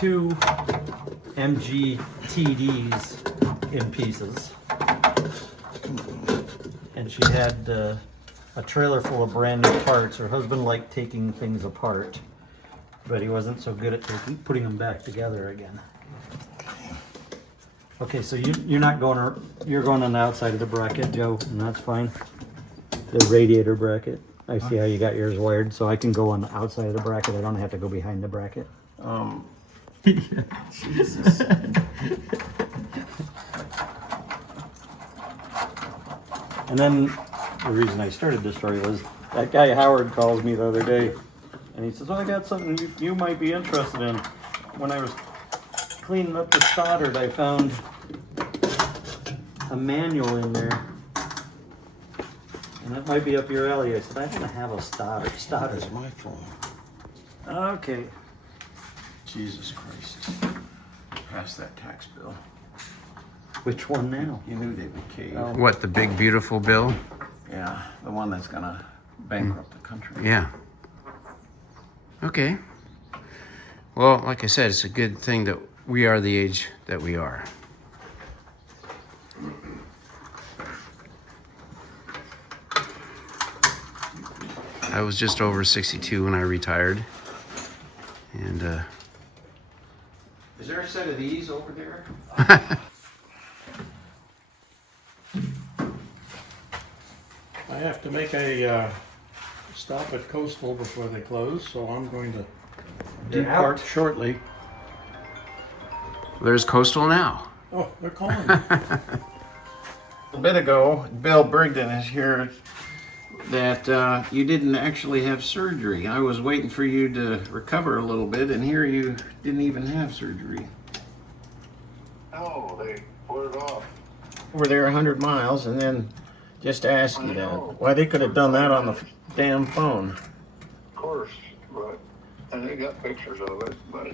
2 MGTDs in pieces. And she had a trailer full of brand new parts. Her husband liked taking things apart, but he wasn't so good at putting them back together again. Okay, so you're not going, you're going on the outside of the bracket, Joe, and that's fine. The radiator bracket. I see how you got yours wired, so I can go on the outside of the bracket. I don't have to go behind the bracket. Jesus. And then the reason I started this story was that guy Howard calls me the other day, and he says, "Oh, I got something you might be interested in." When I was cleaning up the Stoddard, I found a manual in there, and that might be up your alley. I said, "I don't have a Stoddard." That's my phone. Okay. Jesus Christ. Pass that tax bill. Which one now? You knew they would cave. Oh. What, the big beautiful bill? Yeah, the one that's gonna bankrupt the country. Yeah. Okay. Well, like I said, it's a good thing that we are the age that we are. I was just over 62 when I retired. And Is there a set of these over there? I have to make a stop at Coastal before they close, so I'm going to depart shortly. there's Coastal now. Oh, they're calling me. A bit ago, Bill Brigden is here that you didn't actually have surgery. I was waiting for you to recover a little bit, and here you didn't even have surgery. No, they put it off. Over there 100 miles, and then just ask you that. Why, they could have done that on the damn phone. Of course, but, and they got pictures of it, but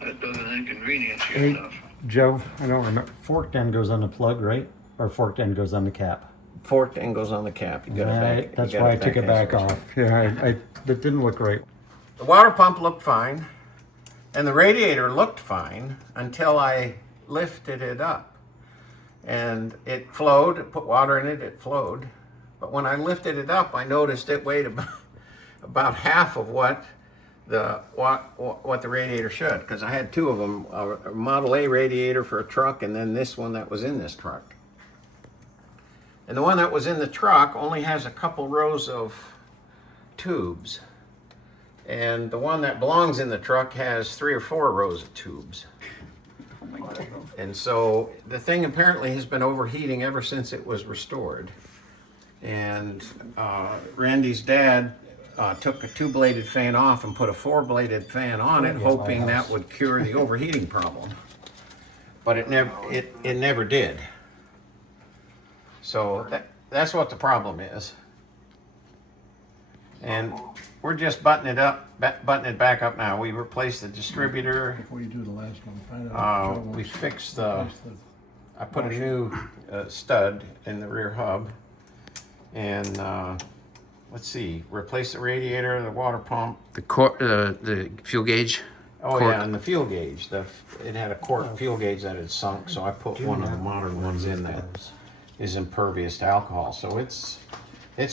that doesn't inconvenience you Hey. enough. Joe, I don't remember. Forked end goes on the plug, right? Or forked end goes on the cap? Forked end goes on the cap. You got Right, back. that's why I took it back off. Yeah, that didn't look right. The water pump looked fine, and the radiator looked fine until I lifted it up. And it flowed, put water in it, it flowed. But when I lifted it up, I noticed it weighed about half of what the radiator should, because I had two of them, a Model A radiator for a truck, and then this one that was in this truck. And the one that was in the truck only has a couple rows of tubes. And the one that belongs in the truck has 3 or 4 rows of tubes. And so the thing apparently has been overheating ever since it was restored. And Randy's dad took a 2-bladed fan off and put a 4-bladed fan on it, hoping that would cure the overheating problem. But it never did. So that's what the problem is. And we're just buttoning it back up now. We replaced the distributor. Before you do the last one, find out. if Joe We wants to fixed replace I put a new stud in the rear hub. And let's see, replace the radiator, the water pump. The fuel gauge. Oh Cork. yeah, and the fuel gauge. It had a cork fuel gauge that had sunk, so I put one of the modern ones in that is impervious to alcohol. So it's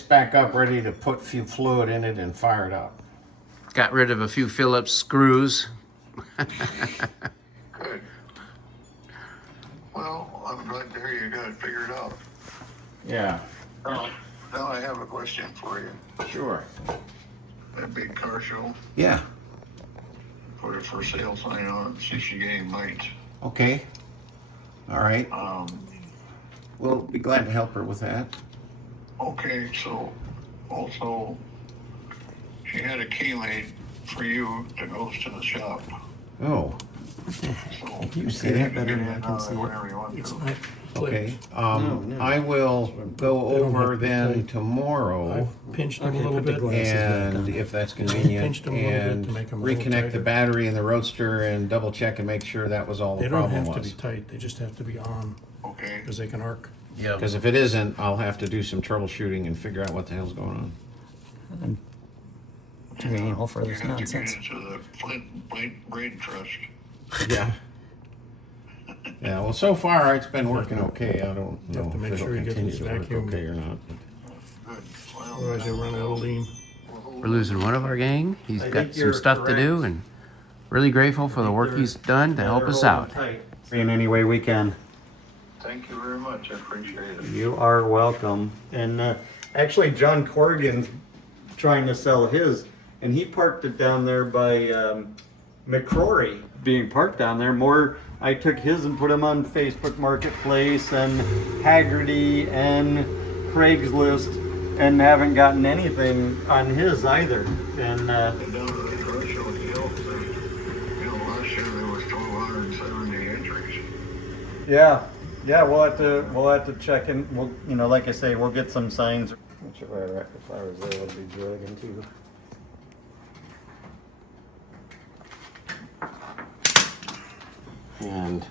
back up, ready to put fluid in it and fire it up. Got rid of a few Phillips screws. Good. Well, I'm glad to hear you got it figured out. Yeah, Now I have a question for you. sure. That big car show, Yeah, put a for sale sign on it, see if you get any mites. okay. All right. Um, We'll be glad to help her with that. okay, so also, she had a key made for you that goes to the shop. Oh, So you see that better than I can can see it? whenever you want It's to. not Okay. clipped. I will go They don't have over to be then tight. tomorrow. I've pinched them Okay, a little put the bit. glasses back And on. if that's convenient, Pinched 'em a little bit and to make 'em a little reconnect the tighter. battery in the Roadster and double check and make sure that was all the They don't problem have to be was. tight, they just have to be on, Okay, because they can arc. Yeah. Because if it isn't, I'll have to do some troubleshooting and figure out what the hell's going on. Dig any hole for You this have to nonsense. get into the Flint brain trust. Yeah. Yeah, well, so far it's been working okay. I don't You have know to make if it'll sure you get continue this to work vacuum. okay or not. Good. Well, Otherwise you'll run a little lean. We're losing one of our gang. He's I got think some you're stuff to do, correct. and really grateful for the work he's done to help us out. In any way we can. thank you very much. I appreciate it. You are welcome. And actually, John Corrigan's trying to sell his, and he parked it down there by McCrory. Being parked down there, more. I took his and put him on Facebook Marketplace and Haggerty and Craigslist, and haven't gotten anything on his either. And Down to the threshold hill, last year there was 1,270 entries. yeah, we'll have to check in. We'll, like I say, we'll get some signs. Which if I was there, would be dragging too. And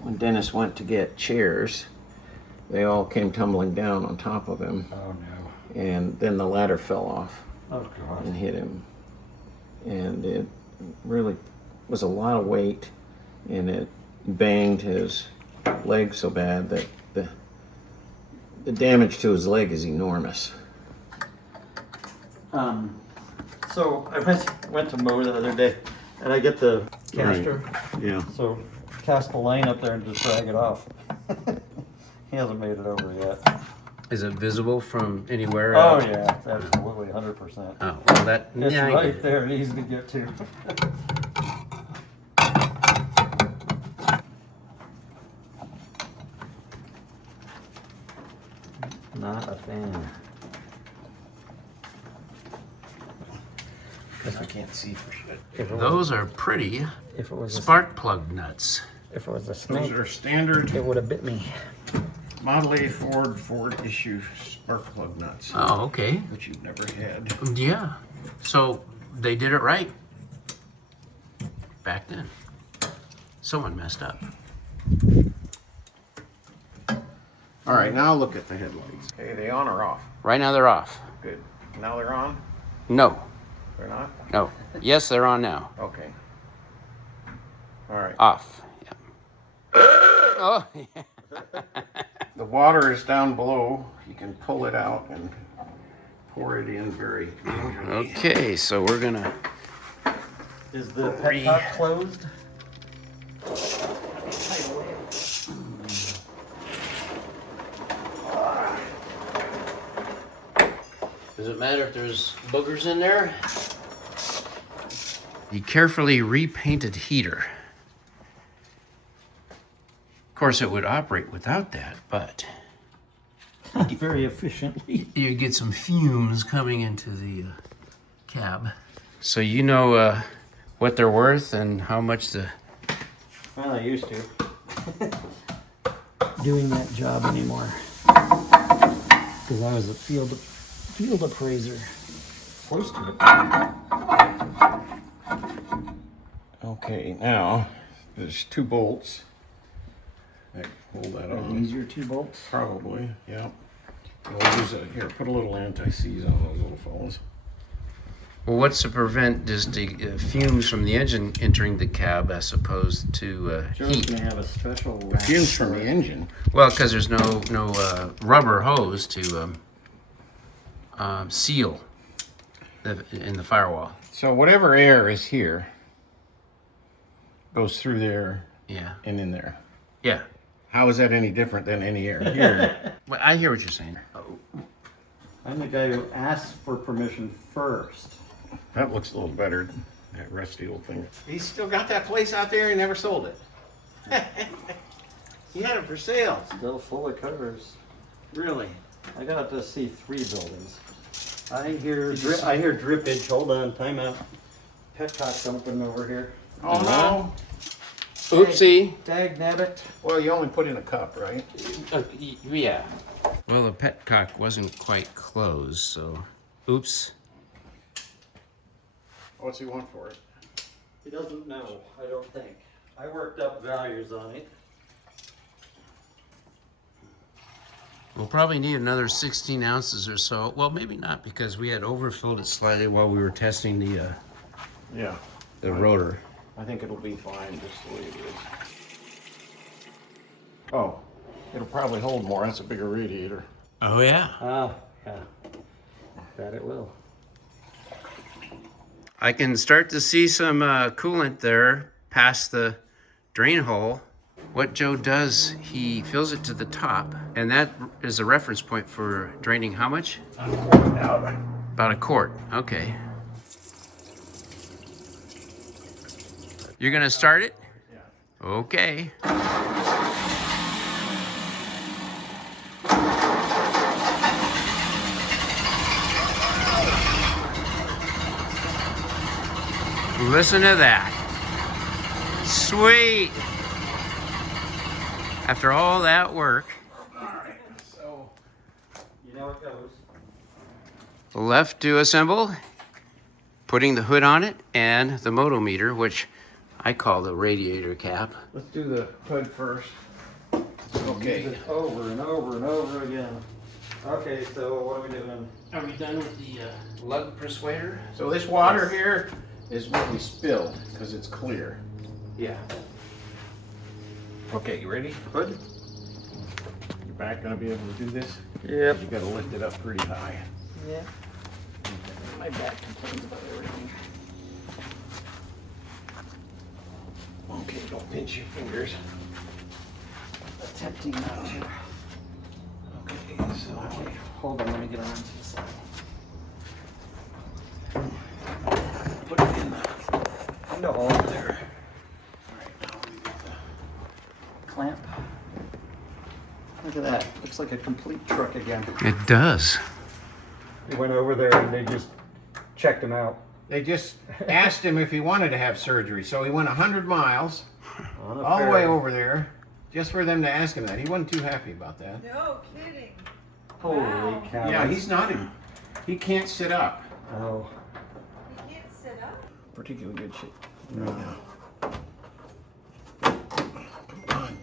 when Dennis went to get chairs, they all came tumbling down on top of him. Oh no. And then the ladder fell off Oh god. and hit him. And it really was a lot of weight, and it banged his leg so bad that the damage to his leg is enormous. So I went to mow the other day, and I get the caster. Yeah. So cast the line up there and just drag it off. He hasn't made it over yet. Is it visible from anywhere? Oh yeah, it's absolutely 100%. Oh, well, that. It's yeah, I right get it. there, easy to get to. Not a fan. I can't see for shit. If it was, Those are pretty if it was spark plug nuts. if it was a Those snake, are standard it would have bit me. Model A Ford issue spark plug nuts, Oh, okay. which you've never had. Yeah. So they did it right back then. Someone messed up. All right, now look at the headlights. Okay, they on or off? Right now they're off. Good. Now they're on? No. They're not? No. Yes, they're on now. Okay. All right. Off. Yeah. Oh, yeah. The water is down below. You can pull it out and pour it in very gingerly. Okay, so we're gonna. Is the petcock closed? Does it matter if there's boogers in there? The carefully repainted heater. Of course, it would operate without that, but Very efficiently. you get some fumes coming into the cab. So you know what they're worth and how much the. Well, I used to. Doing that job anymore. Because I was a field appraiser. Close to it. Okay, now there's 2 bolts. I hold that on. These are 2 bolts. Probably, yeah. We'll use it here. Put a little anti-seize on those little fellas. Well, what's to prevent just the fumes from the engine entering the cab as opposed to Joe's heat? gonna have a special Fumes from the engine. Well, because there's no rubber hose to seal in the firewall. So whatever air is here goes through there Yeah. and in there. Yeah. How is that any different than any air here? Well, I hear what you're saying. I'm the guy who asks for permission first. That looks a little better, that rusty old thing. He's still got that place out there, he never sold it. He had it for sale. Still full of covers. Really? I got to see 3 buildings. I hear drippage. Hold on, time out. Petcock's open over here. Oh no. Oopsie. Dag nabbit. Well, you only put in a cup, right? Yeah. Well, the petcock wasn't quite closed, so oops. What's he want for it? He doesn't know, I don't think. I worked up values on it. We'll probably need another 16 ounces or so. Well, maybe not, because we had overfilled it slightly while we were testing the Yeah. rotor. I think it'll be fine just the way it is. Oh, it'll probably hold more. That's a bigger radiator. Oh, yeah. Oh, yeah. That it will. I can start to see some coolant there past the drain hole. What Joe does, he fills it to the top, and that is a reference point for draining how much? About a quart. Okay. You're gonna start it? Yeah. Okay. Listen to that. Sweet. After all that work. So, you know it goes. Left to assemble, putting the hood on it, and the motometer, which I call the radiator cap. Let's do the hood first. Okay. Use it over and over and over again. Okay, so what are we doing? Are we done with the lug persuader? So this water here is what we spilled because it's clear. Yeah. Okay, you ready? Hood? Your back gonna be able to do this? Yep. You gotta lift it up pretty high. Yeah. My back complains about everything. Okay, don't pinch your fingers. That's empty now. Okay, so Hold on, let me get around to the side. put it in the hole there. Alright, now we get the Clamp. Look at that. Looks like a complete truck again. It does. We went over there and they just checked him out. They just asked him if he wanted to have surgery, so he went 100 miles On a all the ferry. way over there just for them to ask him that. He wasn't too happy about that. No kidding. Holy Wow. cow. Yeah, he's not he can't sit up. Oh. You can't sit up. Particularly good shape right now. Come on.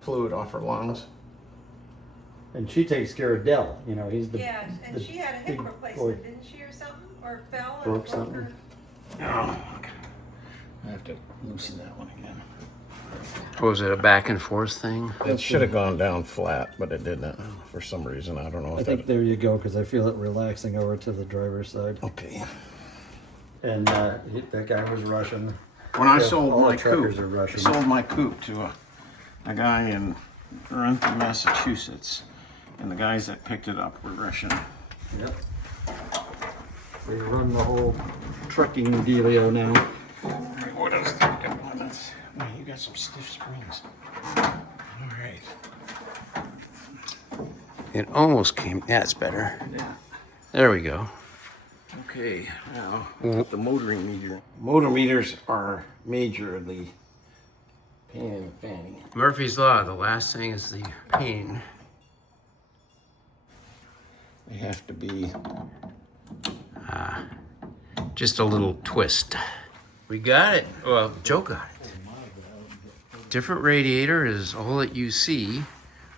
Fluid off her lungs. And she takes care of Dell. You know, he's the Yeah, and the she had a hip big replacement, boy. didn't she, or something? Or fell? Or Broke broke something. her- Oh, I have to loosen that one again. Was it a back and forth thing? It should have gone down flat, but it didn't for some reason. I don't know I if think that. there you go, because I feel it relaxing over to the driver's side. Okay. And that guy was Russian. When I Yeah, sold all my the truckers coupe, are Russian. I sold my coupe to a guy in Renton, Massachusetts, and the guys that picked it up were Russian. Yep. They run the whole trucking dealio now. What else do you got? Man, you got some stiff springs. All right. It almost came. That's better. Yeah. There we go. Okay, now the motoring meter. Motor meters are majorly pain in the fanny. Murphy's Law. The last thing is the pain. They have to be. Just a little twist. We got it. Well, Joe got it. Different radiator is all that you see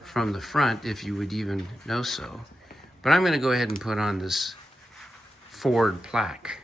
from the front, if you would even know so. But I'm going to go ahead and put on this Ford plaque.